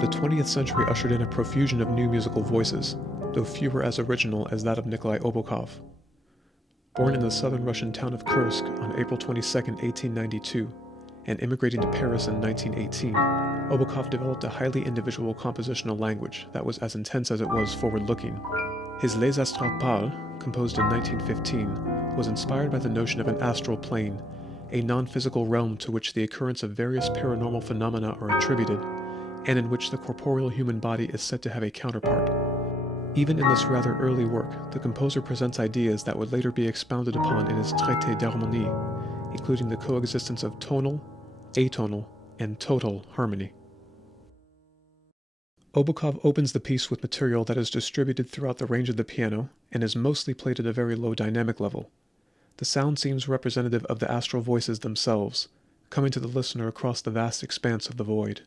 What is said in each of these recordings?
The 20th century ushered in a profusion of new musical voices, though few were as original as that of Nikolai Obukhov. Born in the southern Russian town of Kursk on April 22, 1892, and immigrating to Paris in 1918, Obukhov developed a highly individual compositional language that was as intense as it was forward-looking. His Les Astrales parlent, composed in 1915, was inspired by the notion of an astral plane, a non-physical realm to which the occurrence of various paranormal phenomena are attributed, and in which the corporeal human body is said to have a counterpart. Even in this rather early work, the composer presents ideas that would later be expounded upon in his Traité d'harmonie, including the coexistence of tonal, atonal, and total harmony. Obukhov opens the piece with material that is distributed throughout the range of the piano and is mostly played at a very low dynamic level. The sound seems representative of the astral voices themselves, coming to the listener across the vast expanse of the void.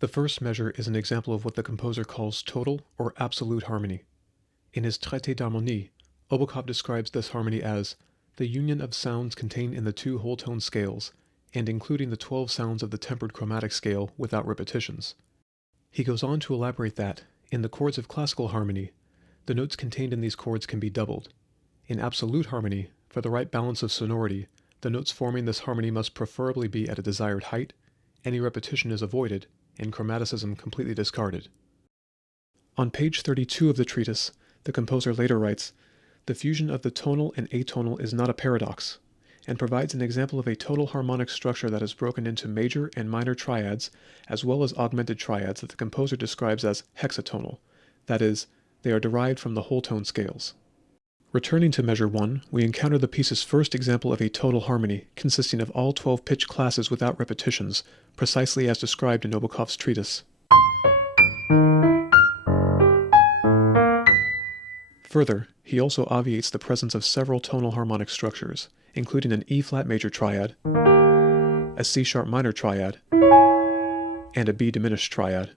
The first measure is an example of what the composer calls total or absolute harmony. In his Traité d'harmonie, Obukhov describes this harmony as the union of sounds contained in the two whole tone scales, and including the 12 sounds of the tempered chromatic scale without repetitions. He goes on to elaborate that, in the chords of classical harmony, the notes contained in these chords can be doubled. In absolute harmony, for the right balance of sonority, the notes forming this harmony must preferably be at a desired height, any repetition is avoided, and chromaticism completely discarded. On page 32 of the treatise, the composer later writes, "The fusion of the tonal and atonal is not a paradox," and provides an example of a total harmonic structure that is broken into major and minor triads, as well as augmented triads that the composer describes as hexatonal, that is, they are derived from the whole tone scales. Returning to measure 1, we encounter the piece's first example of a total harmony, consisting of all 12 pitch classes without repetitions, precisely as described in Obukhov's treatise. Further, he also obviates the presence of several tonal harmonic structures, including an E-flat major triad, a C-sharp minor triad, and a B diminished triad.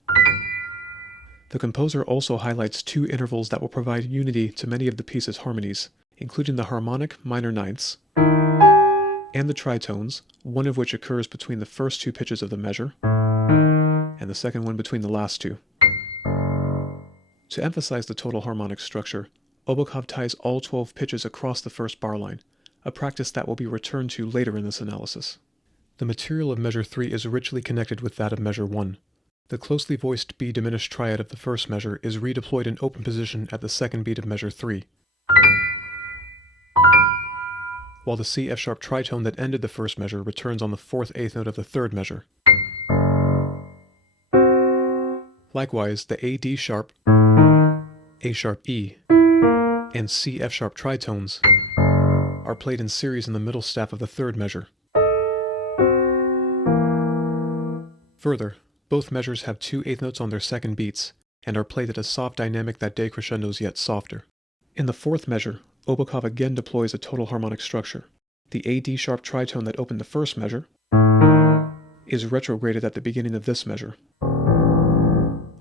The composer also highlights two intervals that will provide unity to many of the piece's harmonies, including the harmonic minor ninths and the tritones, one of which occurs between the first two pitches of the measure, and the second one between the last two. To emphasize the total harmonic structure, Obukhov ties all 12 pitches across the first bar line, a practice that will be returned to later in this analysis. The material of measure 3 is richly connected with that of measure 1. The closely voiced B diminished triad of the first measure is redeployed in open position at the second beat of measure 3, while the C F-sharp tritone that ended the first measure returns on the fourth eighth note of the third measure. Likewise, the A D-sharp, A-sharp E, and C F-sharp tritones are played in series in the middle staff of the third measure. Further, both measures have two eighth notes on their second beats, and are played at a soft dynamic that decrescendos yet softer. In the fourth measure, Obukhov again deploys a total harmonic structure. The A D-sharp tritone that opened the first measure is retrograded at the beginning of this measure,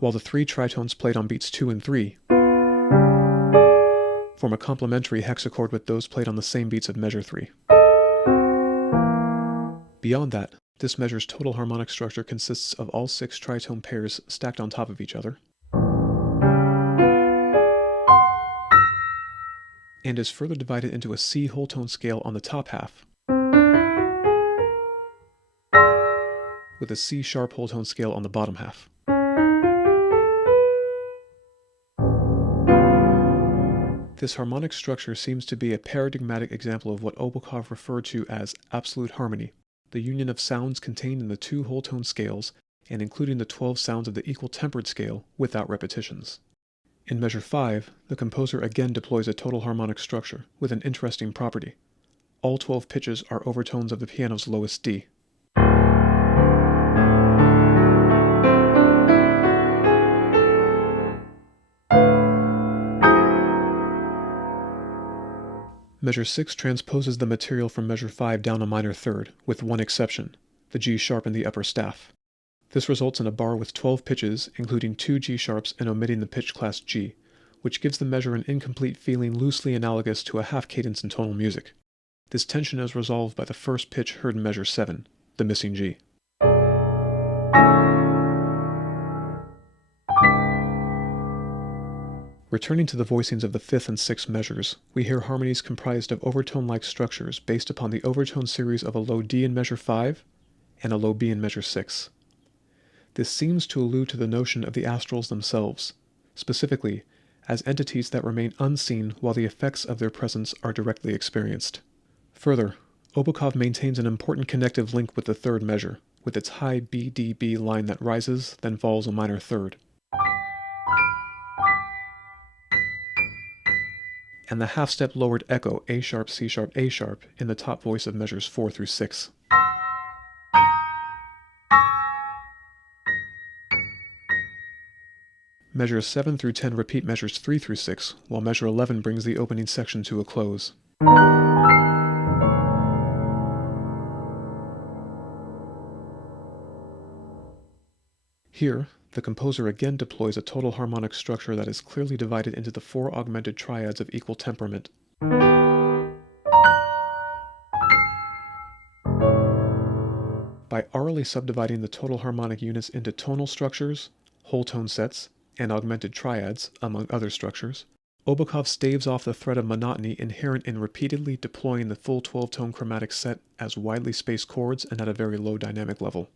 while the three tritones played on beats 2 and 3 form a complementary hexachord with those played on the same beats of measure 3. Beyond that, this measure's total harmonic structure consists of all 6 tritone pairs stacked on top of each other, and is further divided into a C whole tone scale on the top half, with a C sharp whole tone scale on the bottom half. This harmonic structure seems to be a paradigmatic example of what Obukhov referred to as absolute harmony, the union of sounds contained in the two whole tone scales and including the 12 sounds of the equal tempered scale without repetitions. In measure 5, the composer again deploys a total harmonic structure with an interesting property. All 12 pitches are overtones of the piano's lowest D. Measure 6 transposes the material from measure 5 down a minor third, with one exception, the G sharp in the upper staff. This results in a bar with 12 pitches, including 2 G sharps and omitting the pitch class G, which gives the measure an incomplete feeling loosely analogous to a half cadence in tonal music. This tension is resolved by the first pitch heard in measure 7, the missing G. Returning to the voicings of the 5th and 6th measures, we hear harmonies comprised of overtone-like structures based upon the overtone series of a low D in measure 5 and a low B in measure 6. This seems to allude to the notion of the astrals themselves, specifically as entities that remain unseen while the effects of their presence are directly experienced. Further, Obukhov maintains an important connective link with the 3rd measure, with its high BDB line that rises, then falls a minor third, and the half-step lowered echo A sharp, C sharp, A sharp in the top voice of measures 4 through 6. Measures 7 through 10 repeat measures 3 through 6, while measure 11 brings the opening section to a close. Here, the composer again deploys a total harmonic structure that is clearly divided into the 4 augmented triads of equal temperament. By aurally subdividing the total harmonic units into tonal structures, whole tone sets, and augmented triads, among other structures, Obukhov staves off the threat of monotony inherent in repeatedly deploying the full 12-tone chromatic set as widely spaced chords and at a very low dynamic level.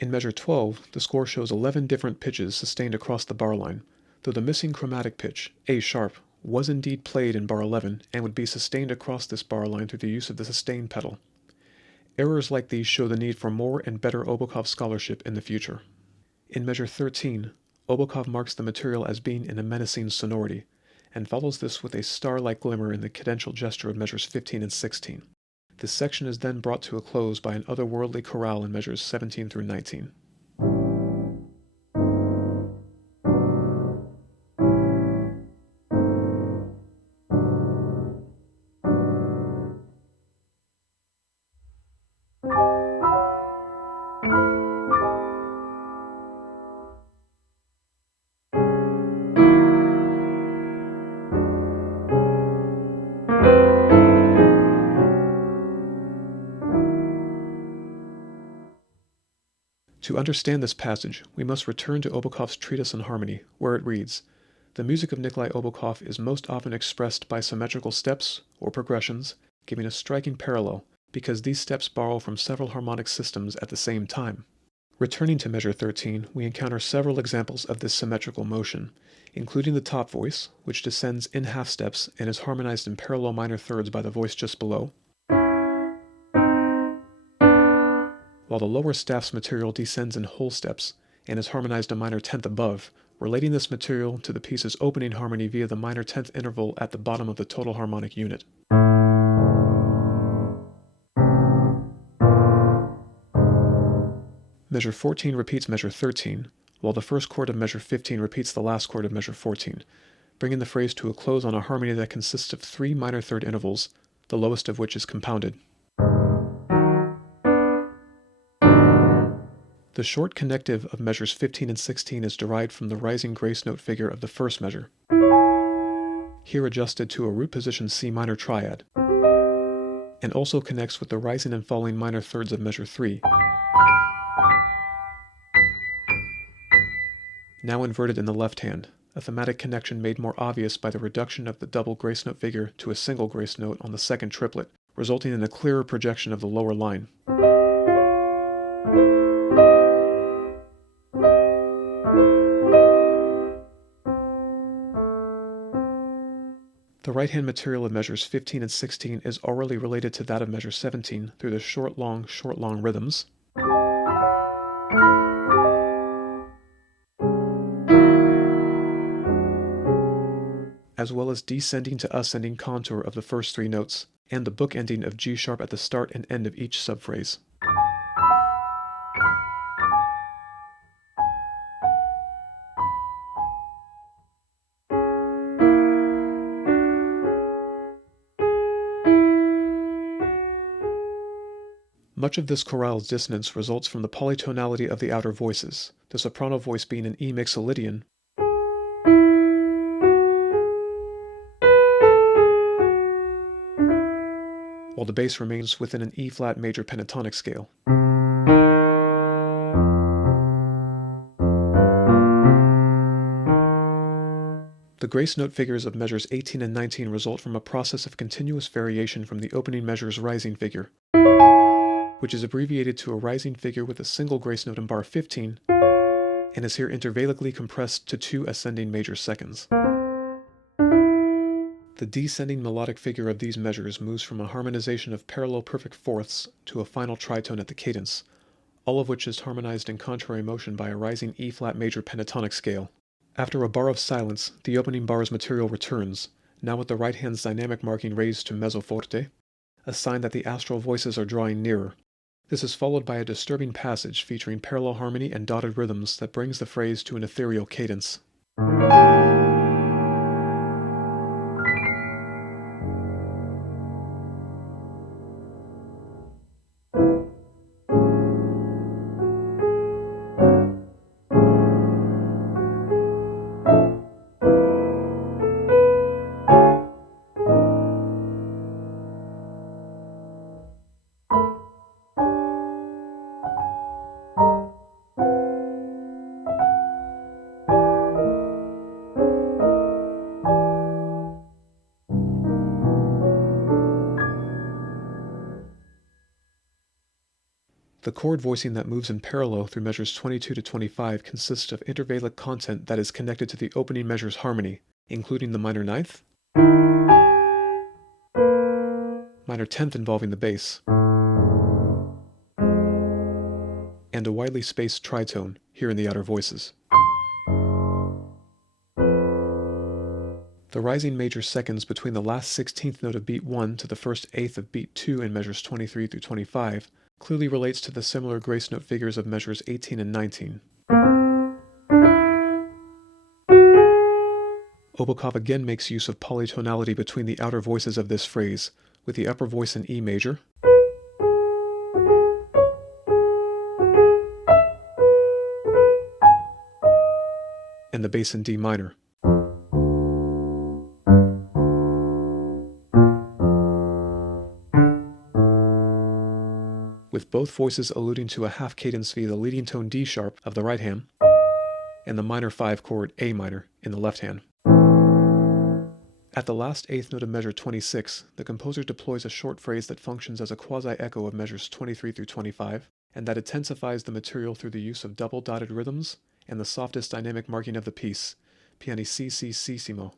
In measure 12, the score shows 11 different pitches sustained across the bar line, though the missing chromatic pitch, A sharp, was indeed played in bar 11 and would be sustained across this bar line through the use of the sustain pedal. Errors like these show the need for more and better Obukhov scholarship in the future. In measure 13, Obukhov marks the material as being in a menacing sonority, and follows this with a star-like glimmer in the cadential gesture of measures 15 and 16. This section is then brought to a close by an otherworldly chorale in measures 17 through 19. To understand this passage, we must return to Obukhov's treatise on harmony, where it reads, "The music of Nikolai Obukhov is most often expressed by symmetrical steps, or progressions, giving a striking parallel, because these steps borrow from several harmonic systems at the same time." Returning to measure 13, we encounter several examples of this symmetrical motion, including the top voice, which descends in half steps and is harmonized in parallel minor thirds by the voice just below, while the lower staff's material descends in whole steps and is harmonized a minor tenth above, relating this material to the piece's opening harmony via the minor tenth interval at the bottom of the total harmonic unit. Measure 14 repeats measure 13, while the first chord of measure 15 repeats the last chord of measure 14, bringing the phrase to a close on a harmony that consists of 3 minor third intervals, the lowest of which is compounded. The short connective of measures 15 and 16 is derived from the rising grace note figure of the first measure, here adjusted to a root position C minor triad, and also connects with the rising and falling minor thirds of measure 3, now inverted in the left hand, a thematic connection made more obvious by the reduction of the double grace note figure to a single grace note on the second triplet, resulting in a clearer projection of the lower line. The right-hand material of measures 15 and 16 is aurally related to that of measure 17 through the short-long rhythms, as well as descending to ascending contour of the first three notes, and the bookending of G sharp at the start and end of each subphrase. Much of this chorale's dissonance results from the polytonality of the outer voices, the soprano voice being an E mixolydian, while the bass remains within an E-flat major pentatonic scale. The grace note figures of measures 18 and 19 result from a process of continuous variation from the opening measure's rising figure, which is abbreviated to a rising figure with a single grace note in bar 15, and is here intervallically compressed to 2 ascending major seconds. The descending melodic figure of these measures moves from a harmonization of parallel perfect fourths to a final tritone at the cadence, all of which is harmonized in contrary motion by a rising E-flat major pentatonic scale. After a bar of silence, the opening bar's material returns, now with the right hand's dynamic marking raised to mezzo forte, a sign that the astral voices are drawing nearer. This is followed by a disturbing passage featuring parallel harmony and dotted rhythms that brings the phrase to an ethereal cadence. The chord voicing that moves in parallel through measures 22 to 25 consists of intervallic content that is connected to the opening measure's harmony, including the minor ninth, minor tenth involving the bass, and a widely spaced tritone, here in the outer voices. The rising major seconds between the last 16th note of beat 1 to the first eighth of beat 2 in measures 23 through 25 clearly relates to the similar grace note figures of measures 18 and 19. Obukhov again makes use of polytonality between the outer voices of this phrase, with the upper voice in E major, and the bass in D minor. With both voices alluding to a half cadence via the leading tone D sharp of the right hand, and the minor 5 chord A minor in the left hand. At the last eighth note of measure 26, the composer deploys a short phrase that functions as a quasi-echo of measures 23 through 25, and that intensifies the material through the use of double dotted rhythms and the softest dynamic marking of the piece, pianissimo.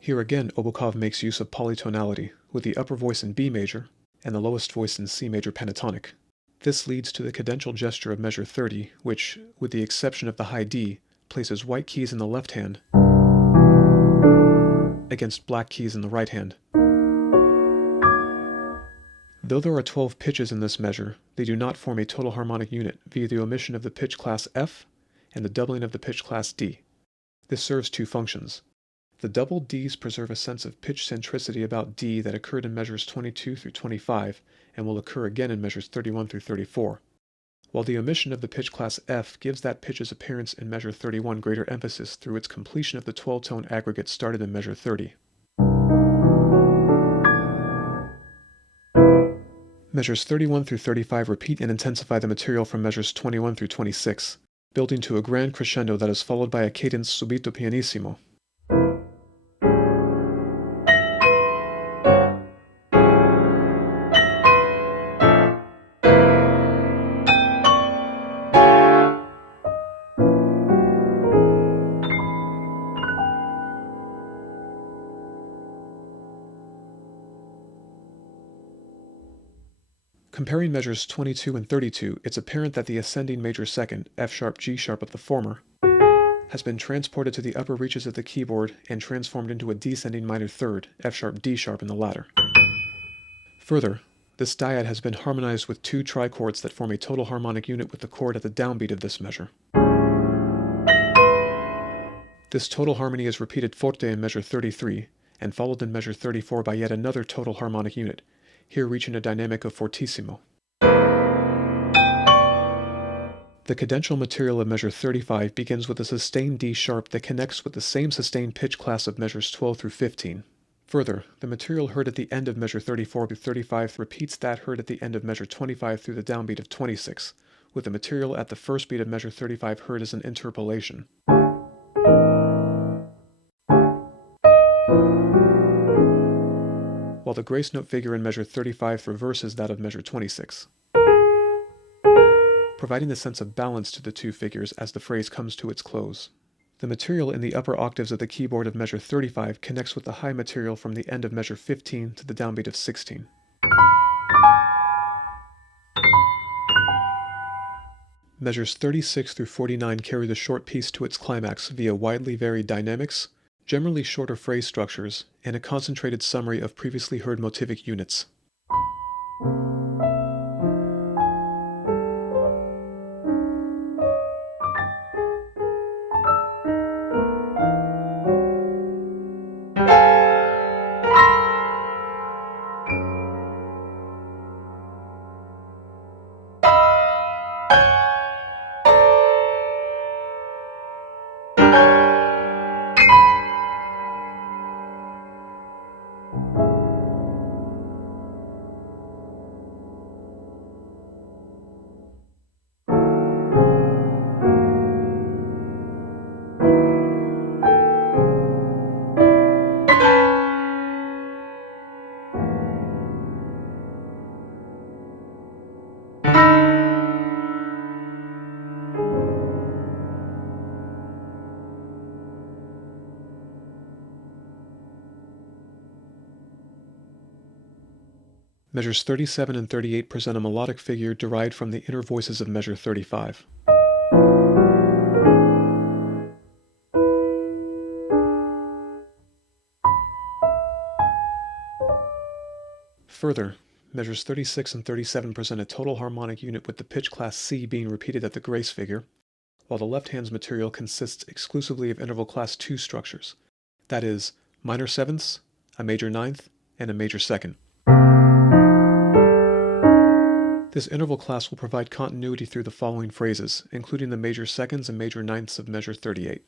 Here again, Obukhov makes use of polytonality, with the upper voice in B major, and the lowest voice in C major pentatonic. This leads to the cadential gesture of measure 30, which, with the exception of the high D, places white keys in the left hand against black keys in the right hand. Though there are 12 pitches in this measure, they do not form a total harmonic unit via the omission of the pitch class F and the doubling of the pitch class D. This serves two functions. The doubled Ds preserve a sense of pitch centricity about D that occurred in measures 22 through 25 and will occur again in measures 31 through 34, while the omission of the pitch class F gives that pitch's appearance in measure 31 greater emphasis through its completion of the 12-tone aggregate started in measure 30. Measures 31 through 35 repeat and intensify the material from measures 21 through 26, building to a grand crescendo that is followed by a cadence subito pianissimo. Comparing measures 22 and 32, it's apparent that the ascending major second, F-sharp, G-sharp of the former, has been transported to the upper reaches of the keyboard and transformed into a descending minor third, F-sharp, D-sharp in the latter. Further, this dyad has been harmonized with two trichords that form a total harmonic unit with the chord at the downbeat of this measure. This total harmony is repeated forte in measure 33, and followed in measure 34 by yet another total harmonic unit, here reaching a dynamic of fortissimo. The cadential material of measure 35 begins with a sustained D sharp that connects with the same sustained pitch class of measures 12 through 15. Further, the material heard at the end of measure 34 through 35 repeats that heard at the end of measure 25 through the downbeat of 26, with the material at the first beat of measure 35 heard as an interpolation. While the grace note figure in measure 35 reverses that of measure 26, providing the sense of balance to the two figures as the phrase comes to its close. The material in the upper octaves of the keyboard of measure 35 connects with the high material from the end of measure 15 to the downbeat of 16. Measures 36 through 49 carry the short piece to its climax via widely varied dynamics, generally shorter phrase structures, and a concentrated summary of previously heard motivic units. Measures 37 and 38 present a melodic figure derived from the inner voices of measure 35. Further, measures 36 and 37 present a total harmonic unit with the pitch class C being repeated at the grace figure, while the left hand's material consists exclusively of interval class 2 structures, that is, minor sevenths, a major ninth, and a major second. This interval class will provide continuity through the following phrases, including the major seconds and major ninths of measure 38.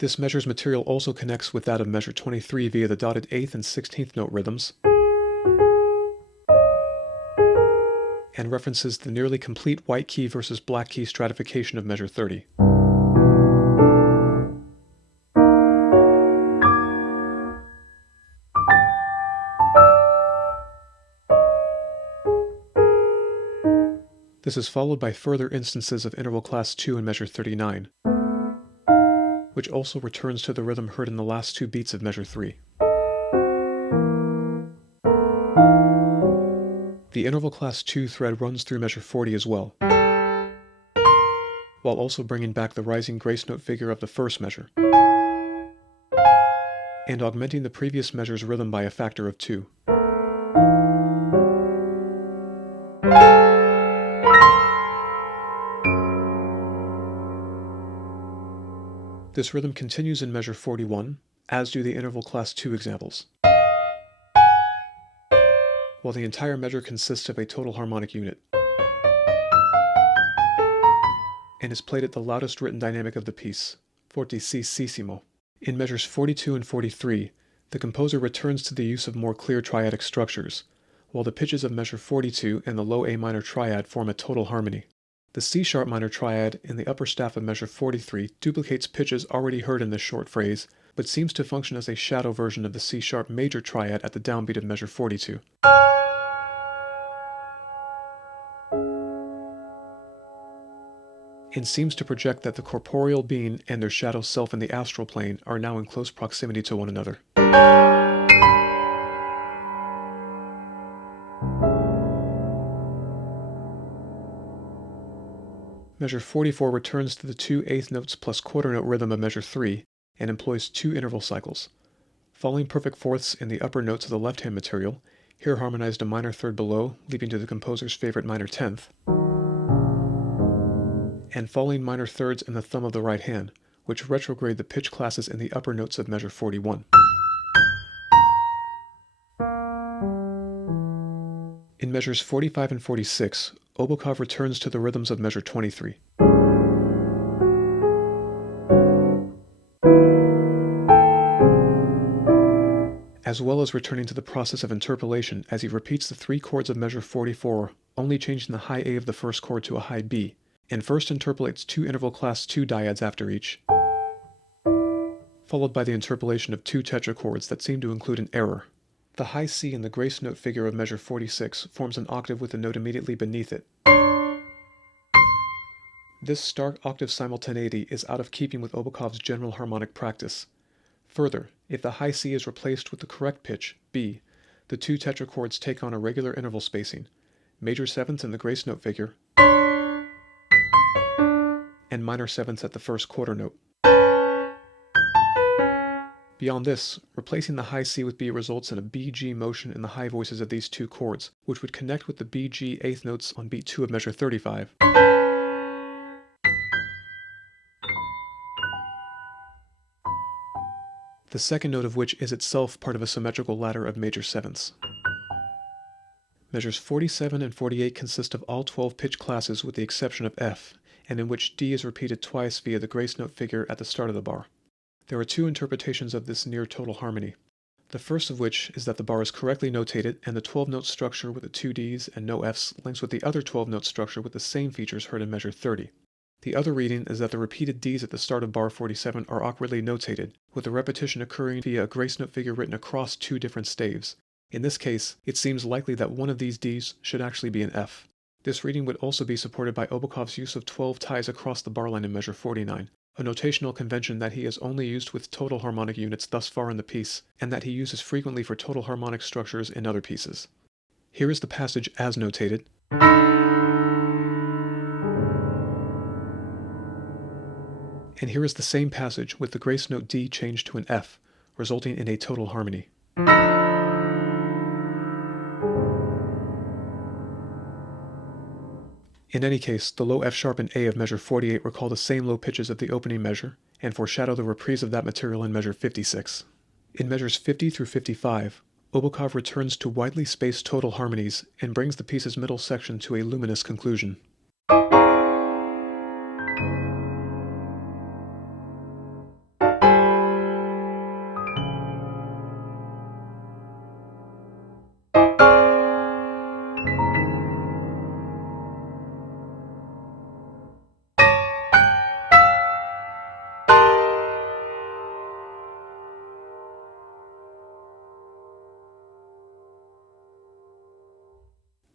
This measure's material also connects with that of measure 23 via the dotted 8th and 16th note rhythms, and references the nearly complete white key versus black key stratification of measure 30. This is followed by further instances of interval class 2 in measure 39, which also returns to the rhythm heard in the last two beats of measure 3. The interval class 2 thread runs through measure 40 as well, while also bringing back the rising grace note figure of the first measure, and augmenting the previous measure's rhythm by a factor of 2. This rhythm continues in measure 41, as do the interval class 2 examples, while the entire measure consists of a total harmonic unit, and is played at the loudest written dynamic of the piece, fortissimo. In measures 42 and 43, the composer returns to the use of more clear triadic structures, while the pitches of measure 42 and the low A minor triad form a total harmony. The C-sharp minor triad in the upper staff of measure 43 duplicates pitches already heard in this short phrase, but seems to function as a shadow version of the C-sharp major triad at the downbeat of measure 42. And seems to project that the corporeal being and their shadow self in the astral plane are now in close proximity to one another. Measure 44 returns to the two eighth notes plus quarter note rhythm of measure 3 and employs two interval cycles. Falling perfect fourths in the upper notes of the left-hand material, here harmonized a minor third below, leaping to the composer's favorite minor tenth, and falling minor thirds in the thumb of the right hand, which retrograde the pitch classes in the upper notes of measure 41. In measures 45 and 46, Obukhov returns to the rhythms of measure 23. As well as returning to the process of interpolation as he repeats the three chords of measure 44, only changing the high A of the first chord to a high B, and first interpolates two interval class 2 dyads after each, followed by the interpolation of two tetrachords that seem to include an error. The high C in the grace note figure of measure 46 forms an octave with the note immediately beneath it. This stark octave simultaneity is out of keeping with Obukhov's general harmonic practice. Further, if the high C is replaced with the correct pitch, B, the two tetrachords take on a regular interval spacing, major sevenths in the grace note figure, and minor sevenths at the first quarter note. Beyond this, replacing the high C with B results in a B-G motion in the high voices of these two chords, which would connect with the B-G eighth notes on beat 2 of measure 35. The second note of which is itself part of a symmetrical ladder of major sevenths. Measures 47 and 48 consist of all 12 pitch classes with the exception of F, and in which D is repeated twice via the grace note figure at the start of the bar. There are two interpretations of this near total harmony. The first of which is that the bar is correctly notated and the 12-note structure with the two Ds and no Fs links with the other 12-note structure with the same features heard in measure 30. The other reading is that the repeated Ds at the start of bar 47 are awkwardly notated, with the repetition occurring via a grace note figure written across two different staves. In this case, it seems likely that one of these Ds should actually be an F. This reading would also be supported by Obukhov's use of 12 ties across the bar line in measure 49, a notational convention that he has only used with total harmonic units thus far in the piece, and that he uses frequently for total harmonic structures in other pieces. Here is the passage as notated. And here is the same passage with the grace note D changed to an F, resulting in a total harmony. In any case, the low F sharp and A of measure 48 recall the same low pitches of the opening measure, and foreshadow the reprise of that material in measure 56. In measures 50 through 55, Obukhov returns to widely spaced total harmonies and brings the piece's middle section to a luminous conclusion.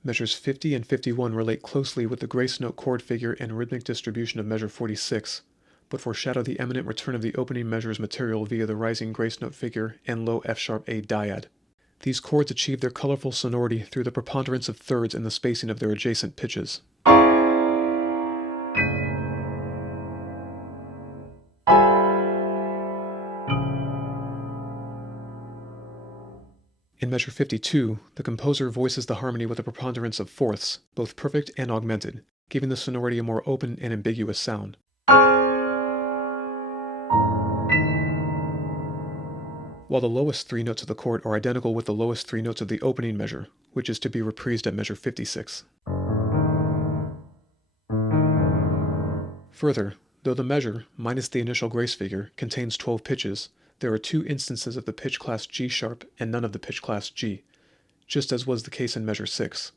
Measures 50 and 51 relate closely with the grace note chord figure and rhythmic distribution of measure 46, but foreshadow the imminent return of the opening measure's material via the rising grace note figure and low F sharp A dyad. These chords achieve their colorful sonority through the preponderance of thirds in the spacing of their adjacent pitches. In measure 52, the composer voices the harmony with a preponderance of fourths, both perfect and augmented, giving the sonority a more open and ambiguous sound. While the lowest three notes of the chord are identical with the lowest three notes of the opening measure, which is to be reprised at measure 56. Further, though the measure, minus the initial grace figure, contains 12 pitches, there are two instances of the pitch class G sharp and none of the pitch class G, just as was the case in measure 6.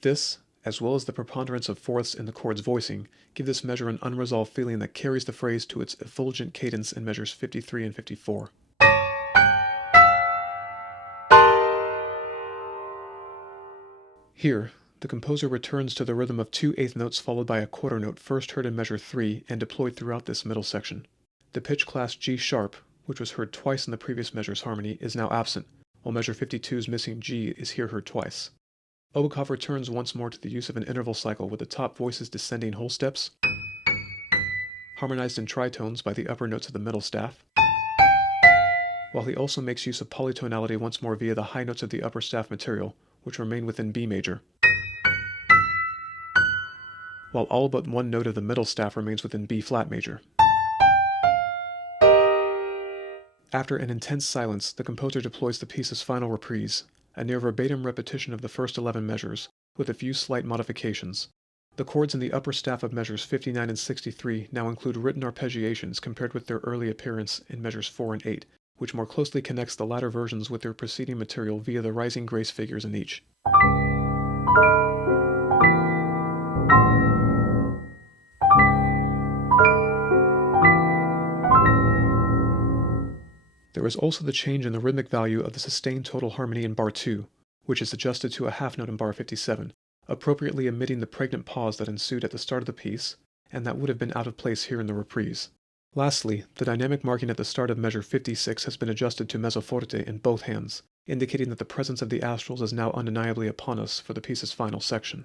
This, as well as the preponderance of fourths in the chord's voicing, give this measure an unresolved feeling that carries the phrase to its effulgent cadence in measures 53 and 54. Here, the composer returns to the rhythm of two eighth notes followed by a quarter note first heard in measure 3 and deployed throughout this middle section. The pitch class G sharp, which was heard twice in the previous measure's harmony, is now absent, while measure 52's missing G is here heard twice. Obukhov returns once more to the use of an interval cycle with the top voices descending whole steps, harmonized in tritones by the upper notes of the middle staff, while he also makes use of polytonality once more via the high notes of the upper staff material, which remain within B major, while all but one note of the middle staff remains within B flat major. After an intense silence, the composer deploys the piece's final reprise, a near verbatim repetition of the first 11 measures, with a few slight modifications. The chords in the upper staff of measures 59 and 63 now include written arpeggiations compared with their early appearance in measures 4 and 8, which more closely connects the latter versions with their preceding material via the rising grace figures in each. There is also the change in the rhythmic value of the sustained total harmony in bar 2, which is adjusted to a half note in bar 57, appropriately omitting the pregnant pause that ensued at the start of the piece, and that would have been out of place here in the reprise. Lastly, the dynamic marking at the start of measure 56 has been adjusted to mezzo forte in both hands, indicating that the presence of the astrals is now undeniably upon us for the piece's final section.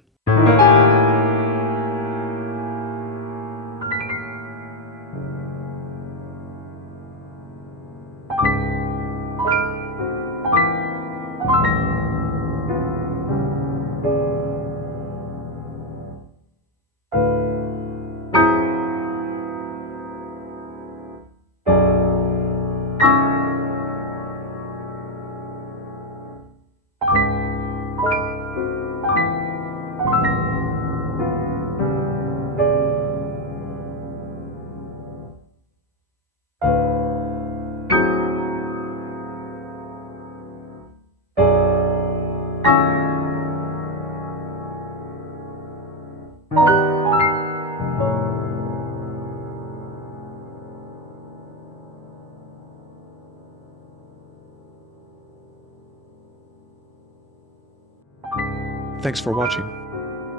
Thanks for watching.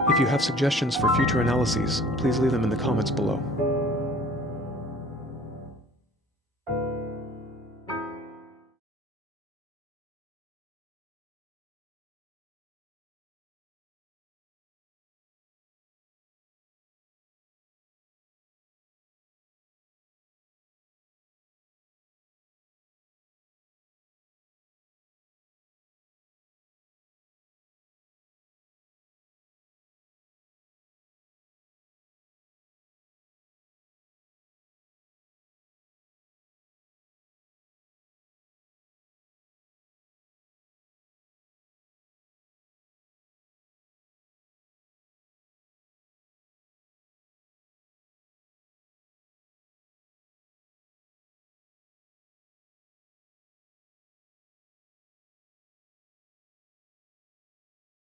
If you have suggestions for future analyses, please leave them in the comments below.